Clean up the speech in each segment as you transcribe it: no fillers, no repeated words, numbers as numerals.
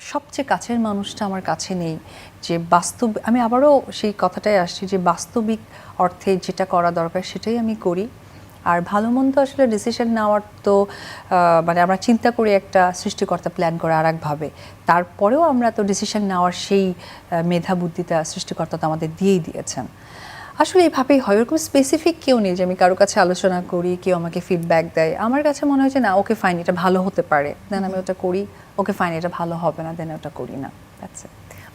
সবচেয়ে কাছের মানুষটা আমার কাছে নেই, যে বাস্তব আমি আবারও সেই কথাটাই আসছি যে বাস্তবিক অর্থে যেটা করা দরকার সেটাই আমি করি। আর ভালো মন্দ আসলে ডিসিশন নেওয়ার তো মানে আমরা চিন্তা করি একটা, সৃষ্টিকর্তা প্ল্যান করে আর একভাবে, তারপরেও আমরা তো ডিসিশন নেওয়ার সেই মেধা বুদ্ধিটা সৃষ্টিকর্তা তো আমাদের দিয়েই দিয়েছেন। আসলে এইভাবেই হয়, ওরকম স্পেসিফিক কেউ নেই যে আমি কারো কাছে আলোচনা করি, কেউ আমাকে ফিডব্যাক দেয়। আমার কাছে মনে হয় যে না, ওকে ফাইন, এটা ভালো হতে পারে, দেন আমি ওটা করি। ওকে ফাইন, এটা ভালো হবে না, দেন ওটা করি না। আচ্ছা,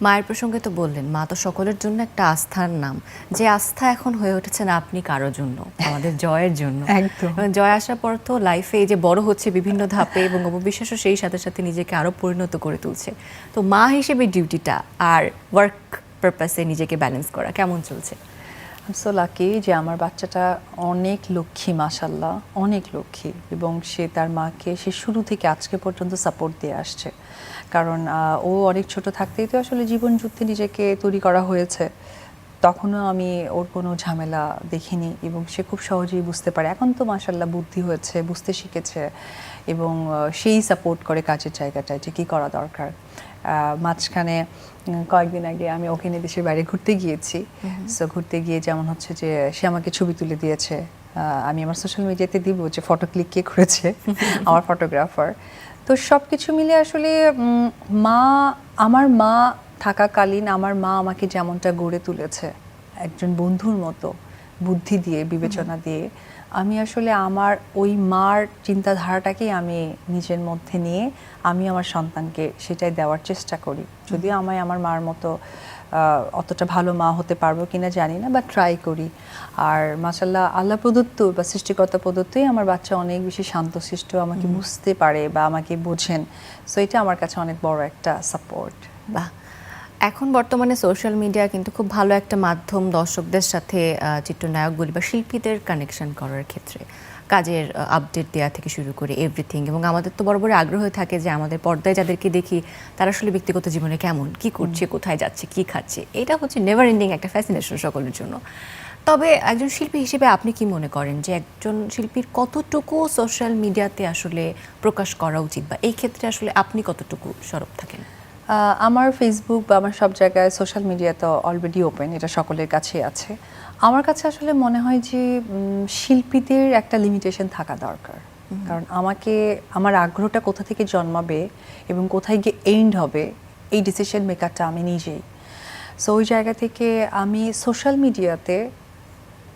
মায়ের প্রসঙ্গে তো বললেন, মা তো সকলের জন্য একটা আস্থার নাম, যে আস্থা এখন হয়ে উঠেছে না আপনি কারোর জন্য, আমাদের জয়ের জন্য। একদম। জয় আসার পর তো লাইফে এই যে বড় হচ্ছে বিভিন্ন ধাপে, এবং অপবিশ্বাসও সেই সাথে সাথে নিজেকে আরো পরিণত করে তুলছে। তো মা হিসেবে ডিউটিটা আর ওয়ার্ক পারপাসে নিজেকে ব্যালেন্স করা কেমন চলছে? আই সো লাকি যে আমার বাচ্চাটা অনেক লক্ষ্মী, মাশাল্লাহ অনেক লক্ষ্মী, এবং সে তার মাকে সে শুরু থেকে আজকে পর্যন্ত সাপোর্ট দিয়ে আসছে। কারণ ও অনেক ছোট থাকতেই তো আসলে জীবন যুদ্ধে নিজেকে তৈরি করা হয়েছে, তখনও আমি ওর কোনো ঝামেলা দেখিনি, এবং সে খুব সহজেই বুঝতে পারে। এখন তো মাশাল্লাহ বুদ্ধি হয়েছে, বুঝতে শিখেছে, এবং সেই সাপোর্ট করে কাজের জায়গাটায় যে কী করা দরকার। মাঝখানে কয়েকদিন আগে আমি ওকে নিয়ে দেশের বাইরে ঘুরতে গিয়েছি। সো ঘুরতে গিয়ে যেমন হচ্ছে যে সে আমাকে ছবি তুলে দিয়েছে, আমি আমার সোশ্যাল মিডিয়াতে দিব যে ফটো ক্লিক কে করেছে, আমার ফটোগ্রাফার। তো সব কিছু মিলে আসলে মা, আমার মা থাকাকালীন আমার মা আমাকে যেমনটা গড়ে তুলেছে একজন বন্ধুর মতো, বুদ্ধি দিয়ে, বিবেচনা দিয়ে, আমি আসলে আমার ওই মার চিন্তাধারাটাকেই আমি নিজের মধ্যে নিয়ে আমি আমার সন্তানকে সেটাই দেওয়ার চেষ্টা করি। যদিও আমি আমার মার মতো অতটা ভালো মা হতে পারবো কিনা জানি না, বা ট্রাই করি। আর মাশাআল্লাহ আল্লাহ প্রদত্ত বা সৃষ্টিকর্তা প্রদত্তই আমার বাচ্চা অনেক বেশি শান্তশিষ্ট, আমাকে বুঝতে পারে বা আমাকে বোঝেন। সো এটা আমার কাছে অনেক বড় একটা সাপোর্ট। বাহ, এখন বর্তমানে সোশ্যাল মিডিয়া কিন্তু খুব ভালো একটা মাধ্যম দর্শকদের সাথে চিত্রনায়ক বলি বা শিল্পীদের কানেকশন করার ক্ষেত্রে, কাজের আপডেট দেওয়া থেকে শুরু করে এভরিথিং। এবং আমাদের তো বড় বড় আগ্রহ থাকে যে আমাদের পর্দায় যাদেরকে দেখি তারা আসলে ব্যক্তিগত জীবনে কেমন, কি করছে, কোথায় যাচ্ছে, কি খাচ্ছে, এটা হচ্ছে নেভার এন্ডিং একটা ফ্যাসিনেশন সকলের জন্য। তবে একজন শিল্পী হিসেবে আপনি কি মনে করেন যে একজন শিল্পীর কতটুকু সোশ্যাল মিডিয়াতে আসলে প্রকাশ করা উচিত, বা এই ক্ষেত্রে আসলে আপনি কতটুকু সরব থাকেন? আমার ফেসবুক বা আমার সব জায়গায় সোশ্যাল মিডিয়া তো অলরেডি ওপেন, এটা সকলের কাছেই আছে। আমার কাছে আসলে মনে হয় যে শিল্পীদের একটা লিমিটেশন থাকা দরকার। কারণ আমাকে, আমার আগ্রহটা কোথা থেকে জন্মাবে এবং কোথায় গিয়ে এন্ড হবে, এই ডিসিশন মেকারটা আমি নিজেই। সো ওই জায়গা থেকে আমি সোশ্যাল মিডিয়াতে,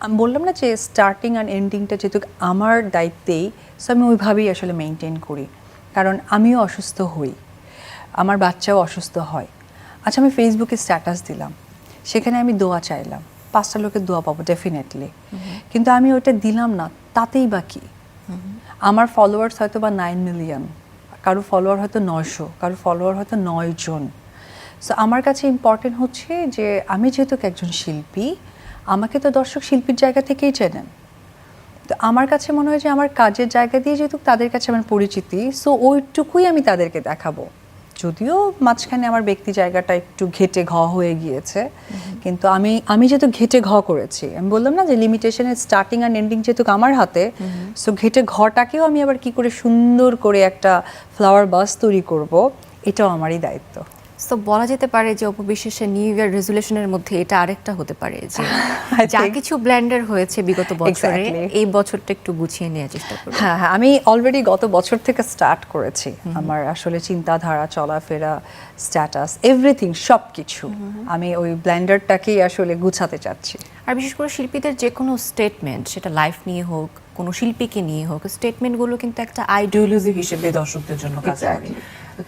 আমি বললাম না যে স্টার্টিং অ্যান্ড এন্ডিংটা যেহেতু আমার দায়িত্বেই, সো আমি ওইভাবেই আসলে মেনটেন করি। কারণ আমিও অসুস্থ হই, আমার বাচ্চাও অসুস্থ হয়। আচ্ছা, আমি ফেসবুকে স্ট্যাটাস দিলাম, সেখানে আমি দোয়া চাইলাম, 5টা লোকের দোয়া পাবো ডেফিনেটলি, কিন্তু আমি ওটা দিলাম না, তাতেই বা কি? আমার ফলোয়ার্স হয়তো বা 9 মিলিয়ন, কারো ফলোয়ার হয়তো 900, কারো ফলোয়ার হয়তো 9 জন। সো আমার কাছে ইম্পর্টেন্ট হচ্ছে যে আমি যেহেতু একজন শিল্পী, আমাকে তো দর্শক শিল্পীর জায়গা থেকেই চেনেন। তো আমার কাছে মনে হয় যে আমার কাজের জায়গা দিয়ে যেহেতু তাদের কাছে আমার পরিচিতি, সো ওইটুকুই আমি তাদেরকে দেখাবো। যদিও মাঝখানে আমার ব্যক্তি জায়গাটা একটু ঘেটে ঘ হয়ে গিয়েছে, কিন্তু আমি যেহেতু ঘেটে ঘ করেছি, আমি বললাম না যে লিমিটেশনের স্টার্টিং আর এন্ডিং যেহেতু আমার হাতে, সো ঘেটে ঘটাকেও আমি আবার কি করে সুন্দর করে একটা ফ্লাওয়ার বাস তৈরি করব, এটাও আমারই দায়িত্ব। তো বলা যেতে পারে যে অপবিশ্বাসের নিউ ইয়ার রেজুলেশনের মধ্যে এটা আরেকটা হতে পারে যে যা কিছু ব্ল্যান্ডার হয়েছে বিগত বছরে, এই বছরটা একটু গুছিয়ে নেওয়ার চেষ্টা করব। হ্যাঁ, আমি অলরেডি গত বছর থেকে স্টার্ট করেছি আমার আসলে চিন্তাধারা, চলাফেরা, স্ট্যাটাস, এভরিথিং, সব কিছু আমি ওই ব্ল্যান্ডারটাকেই আসলে গুছাতে চাচ্ছি। আর বিশেষ করে শিল্পীদের যে কোনো স্টেটমেন্ট, সেটা লাইফ নিয়ে হোক, কোনো শিল্পীকে নিয়ে হোক, স্টেটমেন্টগুলো কিন্তু একটা আইডিওলজি হিসেবে দর্শকদের জন্য কাজে লাগে।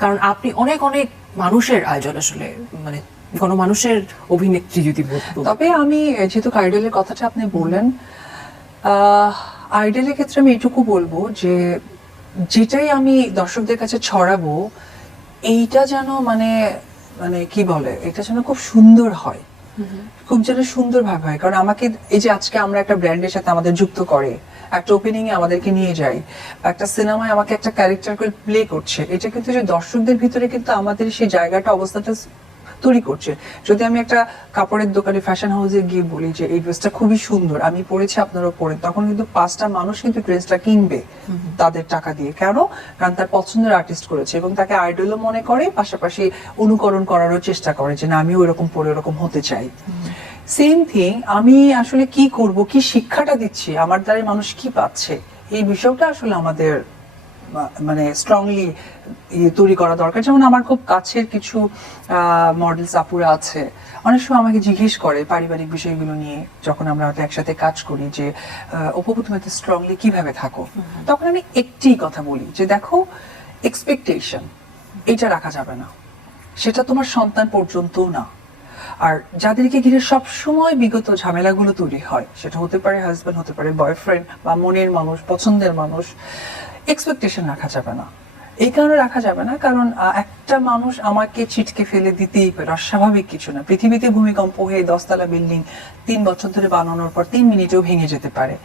কারণ আপনি অনেক অনেক মানুষের আয়োজন, আসলে মানে কোনো মানুষের অভিনেত্রী যদি বলতে। তবে আমি যেহেতু আইডলের কথাটা আপনি বললেন, আইডলের ক্ষেত্রে আমি এটুকু বলবো যে যেটাই আমি দর্শকদের কাছে ছড়াবো, এইটা যেন মানে মানে কি বলে, এটা যেন খুব সুন্দর হয়, খুব যেন সুন্দরভাবে হয়। কারণ আমাকে এই যে আজকে আমরা একটা ব্র্যান্ডের সাথে আমাদের যুক্ত করে একটা ওপেনিং এ আমাদেরকে নিয়ে যাই, বা একটা সিনেমায় আমাকে একটা ক্যারেক্টার প্লে করছে, এটা কিন্তু যে দর্শকদের ভিতরে কিন্তু আমাদের সেই জায়গাটা, অবস্থাটা তৈরি করছে। যদি আমি একটা কাপড়ের দোকানে ফ্যাশন হাউসে গিয়ে বলি যে এই ড্রেসটা খুবই সুন্দর, আমি পরেছি আপনারাও পরেন, তখন কিন্তু 5টা মানুষ কিন্তু ড্রেসটা কিনবে তাদের টাকা দিয়ে। কেন? কারণ তার পছন্দের আর্টিস্ট করেছে এবং তাকে আইডলও মনে করে, পাশাপাশি অনুকরণ করারও চেষ্টা করে যে না আমিও এরকম পরে এরকম হতে চাই। সেম থিং, আমি আসলে কি করব, কি শিক্ষাটা দিচ্ছি, আমার দ্বারা মানুষ কি পাচ্ছে, এই বিষয়টা আসলে আমাদের মানে স্ট্রংলি তৈরি করা দরকার। যেমন আমার খুব কাছের কিছু মডেলস আপুরা আছে, অনেক সময় আমাকে জিজ্ঞেস করে পারিবারিক বিষয়গুলো নিয়ে, যখন আমরা হয়তো একসাথে কাজ করি, যে অপু তুমি এত স্ট্রংলি কিভাবে থাকো, তখন আমি একটি কথা বলি যে দেখো, এক্সপেকটেশন এটা রাখা যাবে না, সেটা তোমার সন্তান পর্যন্ত না। আর যাদেরকে ঘিরে সব সময় বিগত ঝামেলাগুলো তৈরি হয়, সেটা হতে পারে হাজব্যান্ড, হতে পারে বয়ফ্রেন্ড বা মনের মানুষ, পছন্দের মানুষ, এক্সপেকটেশন রাখা যাবে না। এই কারণে রাখা যাবে না কারণ একটা মানুষ আমাকে ছিটকে ফেলে দিতেই পারে, অস্বাভাবিক কিছু না। পৃথিবীতে ভূমিকম্প হয়ে 10তলা বিল্ডিং 3 বছর ধরে বানানোর পর 3 মিনিটেও ভেঙে যেতে পারে।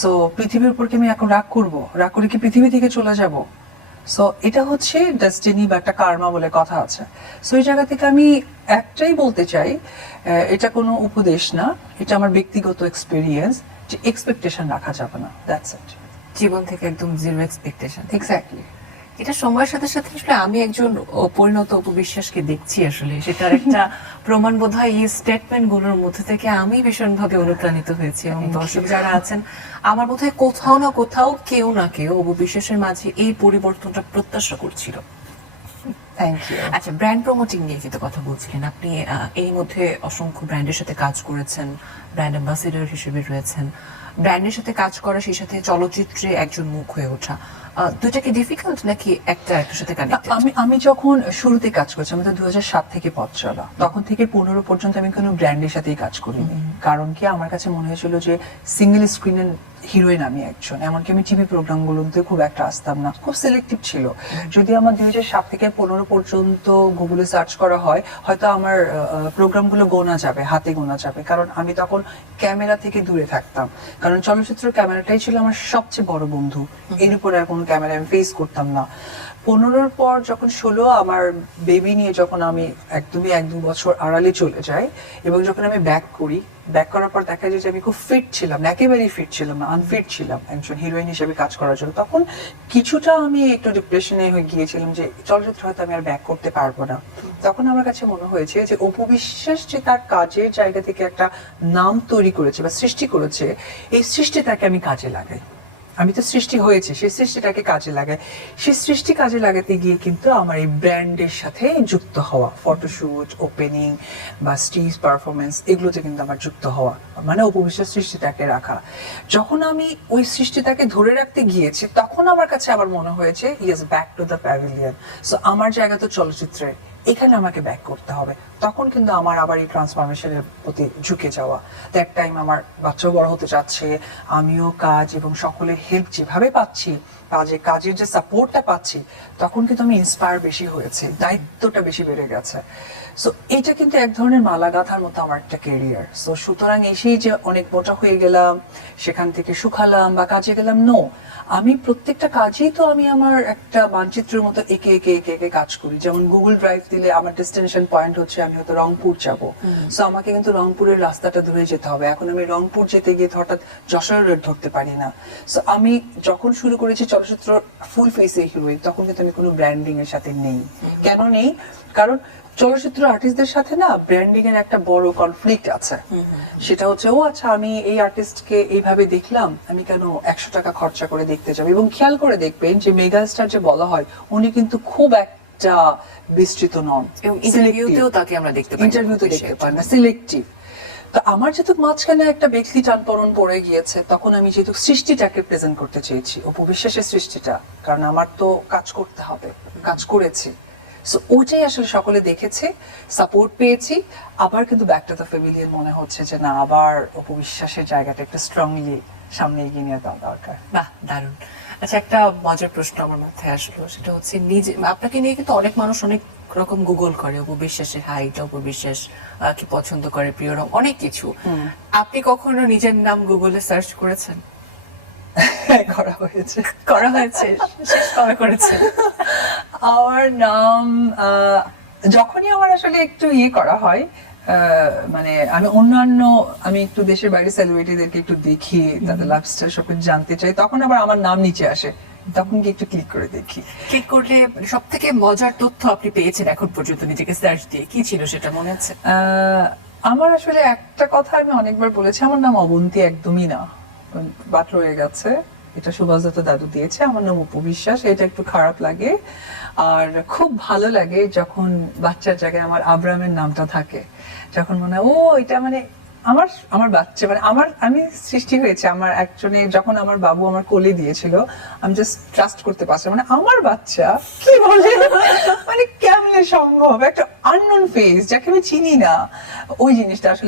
সো পৃথিবীর উপর কি আমি এখন রাগ করবো? রাগ করে কি পৃথিবী থেকে চলে যাব? সো এটা হচ্ছে ডেস্টিনি বা একটা কার্মা বলে কথা আছে। সো এই জায়গা থেকে আমি একটাই বলতে চাই, এটা কোনো উপদেশ না, এটা আমার ব্যক্তিগত এক্সপিরিয়েন্স, যে এক্সপেকটেশন রাখা যাবে না, দ্যাটস ইট। জীবন থেকে একদম জিরো এক্সপেকটেশন। এক্স্যাক্টলি। এটা সময়ের সাথে সাথে আসলে আমি একজন পরিণত উপবিশ্বাসকে দেখছি, আসলে সেটার একটা প্রমাণ বোধ হয় এই স্টেটমেন্ট গুলোর মধ্যে থেকে আমি ভীষণভাবে অনুপ্রাণিত হয়েছি। এবং দর্শক যারা আছেন, আমার বোধ হয় কোথাও না কোথাও কেউ না কেউ উপবিশ্বাসের মাঝে এই পরিবর্তনটা প্রত্যাশা করছিল। Thank you. আচ্ছা, ব্র্যান্ড প্রমোটিং নিয়ে কিন্তু কথা বলছিলেন আপনি। এই মধ্যে অসংখ্য ব্র্যান্ডের সাথে কাজ করেছেন, ব্র্যান্ড অ্যাম্বাসেডর হিসেবে রয়েছেন। ব্র্যান্ডের সাথে কাজ করা, সেই সাথে চলচ্চিত্রে একজন মুখ হয়ে ওঠা, দুইটা কি ডিফিকাল্ট নাকি একটা একটার সাথে কানেক্টেড? আমি যখন শুরুতে কাজ করছি, আমাদের 2007 থেকে পথ চলা, তখন থেকে 15 পর্যন্ত আমি কোনো ব্র্যান্ডের সাথেই কাজ করিনি। কারণ কি, আমার কাছে মনে হয়েছিল যে সিঙ্গেল স্ক্রিনের হিরোইন আমি একজন, এমনকি আমি টিভি প্রোগ্রামগুলোতে খুব একটা আসতাম না, খুব সিলেক্টিভ ছিল। যদি আমার 2007 থেকে 15 পর্যন্ত গুগলে সার্চ করা হয়, হয়তো আমার প্রোগ্রামগুলো গোনা যাবে, হাতে গোনা যাবে, কারণ আমি তখন ক্যামেরা থেকে দূরে থাকতাম। কারণ চলচ্চিত্র ক্যামেরাটাই ছিল আমার সবচেয়ে বড় বন্ধু, এর উপর আর কোনো ক্যামেরা আমি ফেস করতাম না। 15-র পর যখন 16 আমার বেবি নিয়ে যখন আমি একদমই 1-2 বছর আড়ালে চলে যাই, এবং যখন আমি ব্যাক করি, ব্যাক করার পর দেখা যায় যে আমি খুব ফিট ছিলাম না, একেবারেই ফিট ছিলাম না, আনফিট ছিলাম একজন হিরোইন হিসেবে কাজ করার জন্য। তখন কিছুটা আমি একটু ডিপ্রেশনে হয়ে গিয়েছিলাম যে চলচ্চিত্র হয়তো আমি আর ব্যাক করতে পারবো না। তখন আমার কাছে মনে হয়েছে যে অপু বিশ্বাস যে তার কাজের জায়গা থেকে একটা নাম তৈরি করেছে বা সৃষ্টি করেছে, এই সৃষ্টিটাকে আমি কাজে লাগাই। আমি তো সৃষ্টি হয়েছে, সেই সৃষ্টিটাকে কাজে লাগাই। সেই সৃষ্টি কাজে লাগাতে গিয়ে কিন্তু আমার এই ব্র্যান্ডের সাথে যুক্ত হওয়া, ফটোশুট, ওপেনিং বা স্টেজ পারফরমেন্স, এগুলোতে কিন্তু আমার যুক্ত হওয়া, মানে উপবিশ্বাস সৃষ্টিটাকে রাখা। যখন আমি ওই সৃষ্টিটাকে ধরে রাখতে গিয়েছি, তখন আমার কাছে আবার মনে হয়েছে yes, back to the pavilion. So আমার জায়গা তো চলচ্চিত্রে, এখানে আমাকে ব্যাক করতে হবে। তখন কিন্তু আমার আবার এই ট্রান্সফরমেশনের প্রতি ঝুঁকে যাওয়া। দ্যাট টাইম আমার বাচ্চাও বড় হতে যাচ্ছে, আমিও কাজ এবং সকলের হেল্প যেভাবে পাচ্ছি, কাজের যে সাপোর্টটা পাচ্ছি, তখন কিন্তু আমি ইন্সপায়ার বেশি হয়েছে, দায়িত্বটা বেশি বেড়ে গেছে। সো এটা কিন্তু এক ধরনের মালা গাঁথার মতো আমার একটা কেরিয়ার। সো সুতরাং এসেই যে অনেক মোটা হয়ে গেলাম, সেখান থেকে শুকালাম বা কাজে গেলাম, নো, আমি প্রত্যেকটা কাজেই তো আমি আমার একটা মানচিত্রের মতো একে একে একে একে কাজ করি। যেমন গুগল ড্রাইভ দিলে আমার ডেস্টিনেশন পয়েন্ট হচ্ছে আমি হয়তো রংপুর যাবো, সো আমাকে কিন্তু রংপুরের রাস্তাটা ধরে যেতে হবে। এখন আমি রংপুর যেতে গিয়ে হঠাৎ যশোর রোড ধরতে পারি না। সো আমি যখন শুরু করেছি চলচ্চিত্র ফুল ফেসে হিরোইন, তখন কিন্তু আমি কোনো ব্র্যান্ডিং এর সাথে নেই। কেন নেই? কারণ চলচ্চিত্র আর্টিস্টদের সাথে না ব্র্যান্ডিং এর একটা বড় কনফ্লিক্ট আছে। সেটা হচ্ছে, ও আচ্ছা, আমি এই আর্টিস্টকে এইভাবে দেখলাম, আমি কেন 100 টাকা খরচা করে দেখতে যাব? এবং খেয়াল করে দেখবেন যে মেগাস্টার যে বলা হয়, উনি কিন্তু খুব একটা বিস্তৃত নন, এবং ইন্টারভিউতেও তাকে আমরা দেখতে পাই, ইন্টারভিউতে দেখতে পান না, সিলেক্টিভ। তো আমার যেহেতু মাঝখানে একটা ব্যক্তি টানপরণ পড়ে গিয়েছে, তখন আমি যেহেতু সৃষ্টিটাকে প্রেজেন্ট করতে চেয়েছি, অপু বিশ্বাসের সৃষ্টিটা, কারণ আমার তো কাজ করতে হবে, কাজ করেছি। সো ওইটাই আসলে সকলে দেখেছে, সাপোর্ট পেয়েছি। আবার কিন্তু ব্যাক টু দ্য প্যাভিলিয়ন মনে হচ্ছে যে না, আবার অপু বিশ্বাসের জায়গাটা একটু স্ট্রংলি সামনে এগিয়ে নিয়ে যাওয়া দরকার। বাহ, দারুণ। আচ্ছা, একটা মজার প্রশ্ন আমার মাথায় আসলো, সেটা হচ্ছে নিজে আপনাকে নিয়ে কিন্তু অনেক মানুষ অনেক রকম গুগল করে, অপু বিশ্বাসের হাইট, অপু বিশ্বাস কি পছন্দ করে, প্রিয় রং, অনেক কিছু। আপনি কখনো নিজের নাম গুগলে সার্চ করেছেন? করা হয়েছে। করা হয়েছে? শেষ কবে করেছেন? আমার নাম যখনই আমার আসলে একটু করা হয়, মানে আমি একটু দেশের বাইরে সেলিব্রিটিদেরকে একটু দেখি, তাদের লাইফস্টাইল সবকিছু জানতে চাই, তখন আবার আমার নাম নিচে আসে, তখন কি একটু ক্লিক করে দেখি। ক্লিক করলে সব থেকে মজার তথ্য আপনি পেয়েছেন এখন পর্যন্ত নিজেকে সার্চ দিয়ে, কি ছিল সেটা মনে আছে? আমার আসলে একটা কথা আমি অনেকবার বলেছি, আমার নাম অবন্তী একদমই না, বাট রয়ে গেছে। এটা সুভাষ দত্ত দাদু দিয়েছে। আমার নাম উপবিশ্বাস, এটা একটু খারাপ লাগে। আর খুব ভালো লাগে যখন বাচ্চার জায়গায় আমার আব্রামের নামটা থাকে, যখন মনে হয় ও এটা মানে আমার বাচ্চা, মানে আমি সৃষ্টি হয়েছে আমার একজনে, যখন আমার বাবু আমার কোলে দিয়েছিল আমি জাস্ট ট্রাস্ট করতে পারছি, মানে আমার বাচ্চা কি বলে, মানে কেমনে সম্ভব, একটা আননোন ফেস যাকে আমি চিনি না, ওই জিনিসটা আসলে